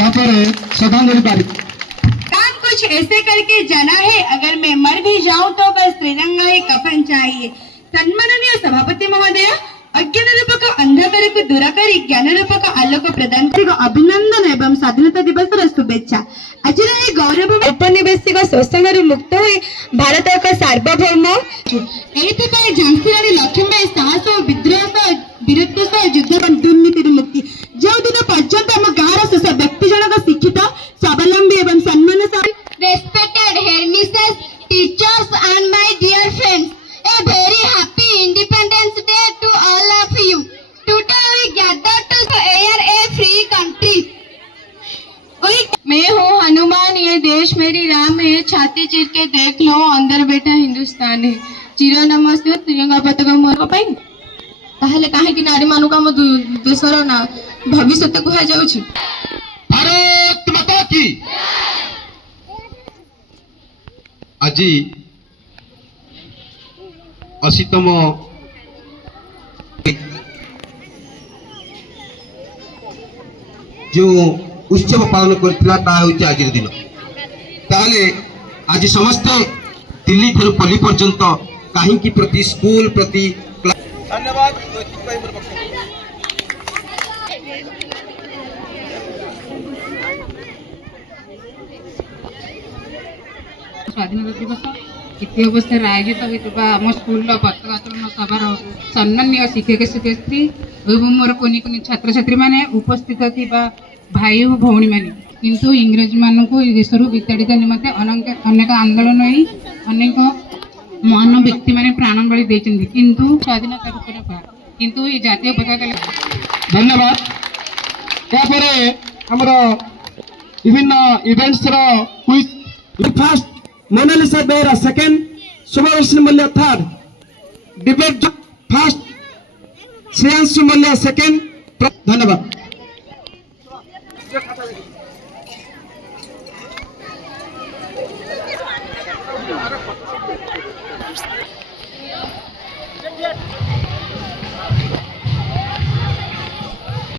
श्रद्धांजलि कार्यक्रम काम कुछ ऐसे करके जाना है, अगर मैं मर भी जाऊं तो बस त्रिरंगा ही कफन चाहिए। सन्माननीय सभापति महोदय, अज्ञान रूप अंधकार को दूर कर ज्ञान रूप आलोक प्रदान कर अभिनंदन एवं स्वाधीनता दिवस शुभेच्छा। आज गौरव औपनिवेशिक शोषण मुक्त हुई भारत एक सार्वभौम झांसी रानी लक्ष्मीबाई साहस और विद्रोह वीरत्व सह युद्ध दुर्नीति मुक्ति जो दिन पर्यंत आम गाँव शेष व्यक्ति जनक शिक्षित स्वावलंबी एवं सम्मान Respected headmisters, teachers and my dear friends, a very happy Independence Day to all of you. Today we gather to air a free country. मैं हूँ हनुमान, ये देश मेरी राम है, छाती चीर के देख लो अंदर बैठा हिंदुस्तान है। चिर नमस्ते तिरंगा पताका मोर पाई ताहले काहे कि नारी मानुका म देशर ना भविष्य कुहा जाउछि। भारत माता की आज 80तम जो उत्सव पालन करता आज दिन ताले आज समस्ते दिल्ली ठू पल्ली पर्यंत कहीं प्रति स्कूल प्रति धन्यवाद। स्वाधीनता दिवस इति अवस्था आयोजित होता आम स्कूल पताकातोलन सभार सम्मान्य शिक्षक शिक्षयित्री एवं मोर कुनि कुनि छात्र छात्री माने उपस्थित थिबा भाई और भौणी माने किंतु इंग्रज मानक देशरू विताड़ित निमंते अनेक आंदोलन होई अनेक महान व्यक्ति माने प्राण बलि देइछन्ति किंतु स्वाधीनता रूपरे किंतु ये जातीय पताका धन्यवाद। यापर हमर विभिन्न इवेंट्स रो quiz first Monalisa Bera second Subhash Malya third debate first Shreyanshu Malya second. धन्यवाद।